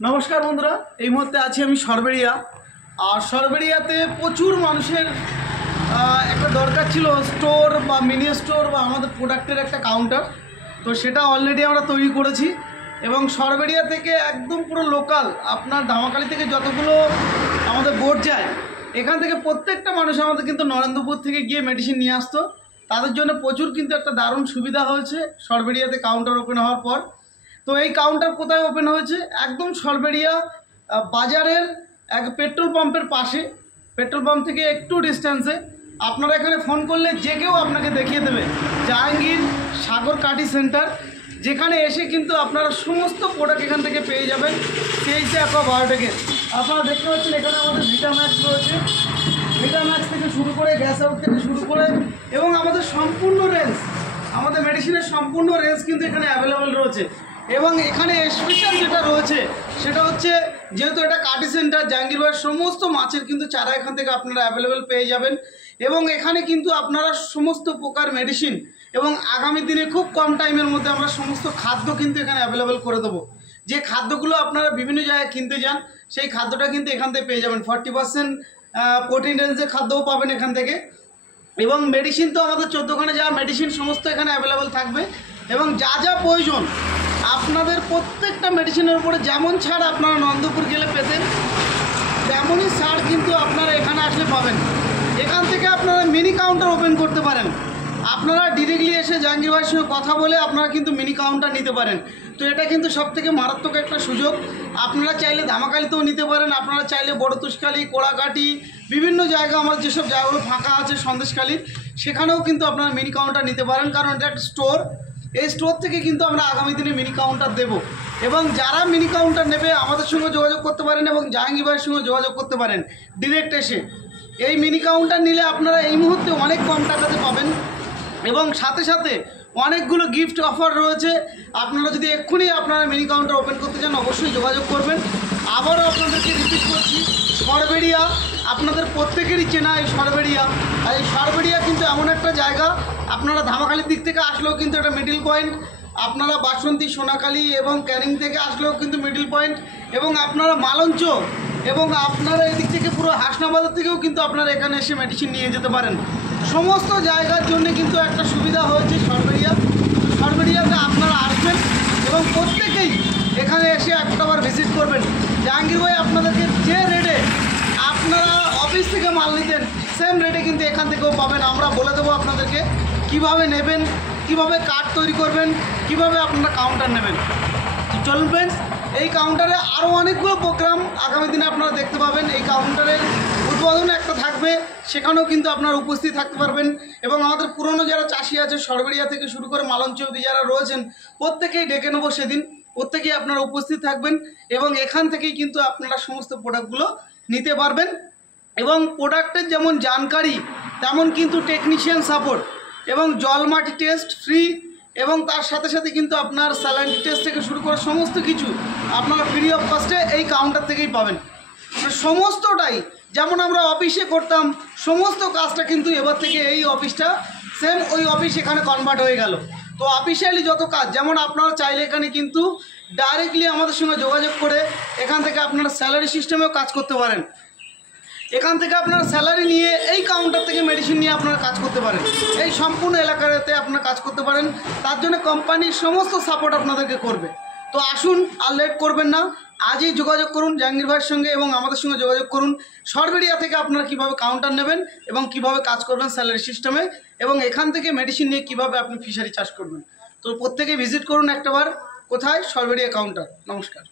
নমস্কার বন্ধুরা, এই মুহূর্তে আছি আমি সরবেরিয়া। আর সরবেরিয়াতে প্রচুর মানুষের একটা দরকার ছিল স্টোর বা মিনি স্টোর বা আমাদের প্রোডাক্টের একটা কাউন্টার। তো সেটা অলরেডি আমরা তৈরি করেছি এবং সরবেরিয়া থেকে একদম পুরো লোকাল আপনার ধামাখালি থেকে যতগুলো আমাদের বোট যায় এখান থেকে প্রত্যেকটা মানুষ আমাদের কিন্তু নরেন্দ্রপুর থেকে গিয়ে মেডিসিন নিয়ে আসতো। তাদের জন্য প্রচুর কিন্তু একটা দারুণ সুবিধা হয়েছে সরবেরিয়াতে কাউন্টার ওপেন হওয়ার পর। তো এই কাউন্টার কোথায় ওপেন হয়েছে? একদম সরবেরিয়া বাজারের এক পেট্রোল পাম্পের পাশে, পেট্রোল পাম্প থেকে একটু ডিস্টেন্সে। আপনারা এখানে ফোন করলে যে কেউ আপনাকে দেখিয়ে দেবে জাহাঙ্গীর সাগর কাটি সেন্টার, যেখানে এসে কিন্তু আপনারা সমস্ত প্রোডাক্ট এখান থেকে পেয়ে যাবেন। সেইসে অ্যাকোয়াবায়োটিকের আপনারা দেখতে পাচ্ছেন এখানে আমাদের ভিটাম্যাক্স রয়েছে, ভিটাম্যাক্স থেকে শুরু করে গ্যাস আউট থেকে শুরু করে এবং আমাদের সম্পূর্ণ রেঞ্জ, আমাদের মেডিসিনের সম্পূর্ণ রেঞ্জ কিন্তু এখানে অ্যাভেলেবেল রয়েছে। এবং এখানে স্পেশাল যেটা রয়েছে সেটা হচ্ছে, যেহেতু এটা কাটি সেন্টার, জাহাঙ্গীর ভাইয়ের সমস্ত মাছের কিন্তু চারা এখান থেকে আপনারা অ্যাভেলেবেল পেয়ে যাবেন। এবং এখানে কিন্তু আপনারা সমস্ত প্রকার মেডিসিন এবং আগামী দিনে খুব কম টাইমের মধ্যে আমরা সমস্ত খাদ্য কিন্তু এখানে অ্যাভেলেবেল করে দেবো। যে খাদ্যগুলো আপনারা বিভিন্ন জায়গায় কিনতে যান সেই খাদ্যটা কিন্তু এখান থেকে পেয়ে যাবেন। 40% প্রোটিন রেঞ্জের খাদ্যও পাবেন এখান থেকে। এবং মেডিসিন তো আমাদের 14খানে যা মেডিসিন সমস্ত এখানে অ্যাভেলেবেল থাকবে। এবং যা যা প্রয়োজন আপনাদের প্রত্যেকটা মেডিসিনের উপরে যেমন ছাড় আপনারা নন্দপুর গেলে পেতেন, তেমনই ছাড় কিন্তু আপনারা এখানে আসলে পাবেন। এখান থেকে আপনারা মিনি কাউন্টার ওপেন করতে পারেন। আপনারা ডিরেক্টলি এসে জাহাঙ্গীর ভাইয়ের সঙ্গে কথা বলে আপনারা কিন্তু মিনি কাউন্টার নিতে পারেন। তো এটা কিন্তু সবথেকে মারাত্মক একটা সুযোগ। আপনারা চাইলে ধামাখালিতেও নিতে পারেন, আপনারা চাইলে বড় তুষখালি, কোড়াকাটি, বিভিন্ন জায়গা আমার যেসব জায়গাগুলো ফাঁকা আছে সন্দেশখালির, সেখানেও কিন্তু আপনারা মিনি কাউন্টার নিতে পারেন। কারণ এটা একটা স্টোর, এই স্টোর থেকে কিন্তু আমরা আগামী দিনে মিনি কাউন্টার দেব। এবং যারা মিনি কাউন্টার নেবে আমাদের সঙ্গে যোগাযোগ করতে পারেন এবং জাহাঙ্গীর ভাইয়ের সঙ্গে যোগাযোগ করতে পারেন ডিরেক্ট এসে। এই মিনি কাউন্টার নিলে আপনারা এই মুহূর্তে অনেক কম টাকাতে পাবেন এবং সাথে সাথে অনেকগুলো গিফট অফার রয়েছে। আপনারা যদি এক্ষুনি আপনারা মিনি কাউন্টার ওপেন করতে চান অবশ্যই যোগাযোগ করবেন। আবারও আপনাদেরকে রিপিট করছি, সরবেরিয়া আপনাদের প্রত্যেকেরই চেনা এই সরবেরিয়া। আর এই সরবেরিয়া কিন্তু এমন একটা জায়গা, আপনারা ধামাখালির দিক থেকে আসলেও কিন্তু একটা মিডিল পয়েন্ট, আপনারা বাসন্তী, সোনাখালী এবং ক্যানিং থেকে আসলেও কিন্তু মিডিল পয়েন্ট, এবং আপনারা মালঞ্চ এবং আপনারা এদিক থেকে পুরো হাসনাবাজার থেকেও কিন্তু আপনারা এখানে এসে মেডিসিন নিয়ে যেতে পারেন। সমস্ত জায়গার জন্য কিন্তু একটা সুবিধা হয়েছে সরবেরিয়া। সরবেরিয়াতে আপনারা আসবেন এবং প্রত্যেকেই এখানে এসে একটাবার ভিজিট করবেন। জাহাঙ্গীর ভাই আপনাদেরকে যে রেটে আপনারা অফিস থেকে মাল নিতেন সেম রেটে কিন্তু এখান থেকেও পাবেন। আমরা বলে দেবো আপনাদেরকে কিভাবে নেবেন, কিভাবে কার্ড তৈরি করবেন, কিভাবে আপনারা কাউন্টার নেবেন। চলুন ফ্রেন্ডস, এই কাউন্টারে আরও অনেকগুলো প্রোগ্রাম আগামী দিনে আপনারা দেখতে পাবেন। এই কাউন্টারের উদ্বোধন একটা থাকবে, সেখানেও কিন্তু আপনারা উপস্থিত থাকতে পারবেন। এবং আমাদের পুরনো যারা চাষি আছে সরবেরিয়া থেকে শুরু করে মালঞ্চ অবধি যারা রয়েছেন প্রত্যেকেই ডেকে নেবো সেদিন, প্রত্যেকেই আপনারা উপস্থিত থাকবেন এবং এখান থেকেই কিন্তু আপনারা সমস্ত প্রোডাক্টগুলো নিতে পারবেন। এবং প্রোডাক্টের যেমন জানকারি তেমন কিন্তু টেকনিশিয়ান সাপোর্ট এবং জল মাটি টেস্ট ফ্রি, এবং তার সাথে সাথে কিন্তু আপনার স্যালাইন টেস্ট থেকে শুরু করে সমস্ত কিছু আপনারা ফ্রি অফ কস্টে এই কাউন্টার থেকেই পাবেন। সমস্তটাই যেমন আমরা অফিসে করতাম সমস্ত কাজটা কিন্তু এবার থেকে এই অফিসটা সেম ওই অফিস এখানে কনভার্ট হয়ে গেল। তো অফিসিয়ালি যত কাজ, যেমন আপনারা চাইলে এখানে কিন্তু ডাইরেক্টলি আমাদের সঙ্গে যোগাযোগ করে এখান থেকে আপনারা স্যালারি সিস্টেমেও কাজ করতে পারেন। এখান থেকে আপনারা স্যালারি নিয়ে এই কাউন্টার থেকে মেডিসিন নিয়ে আপনারা কাজ করতে পারেন, এই সম্পূর্ণ এলাকাতে আপনারা কাজ করতে পারেন। তার জন্য কোম্পানির সমস্ত সাপোর্ট আপনাদেরকে করবে। তো আসুন, আর লেট করবেন না, আজই যোগাযোগ করুন জাহাঙ্গীর ভাইয়ের সঙ্গে এবং আমাদের সঙ্গে যোগাযোগ করুন। সরবেরিয়া থেকে আপনারা কীভাবে কাউন্টার নেবেন এবং কীভাবে কাজ করবেন স্যালারি সিস্টেমে, এবং এখান থেকে মেডিসিন নিয়ে কীভাবে আপনি ফিশারি চাষ করবেন। তো প্রত্যেকেই ভিজিট করুন একটাবার। কোথায়? সরবেরিয়া কাউন্টার। নমস্কার।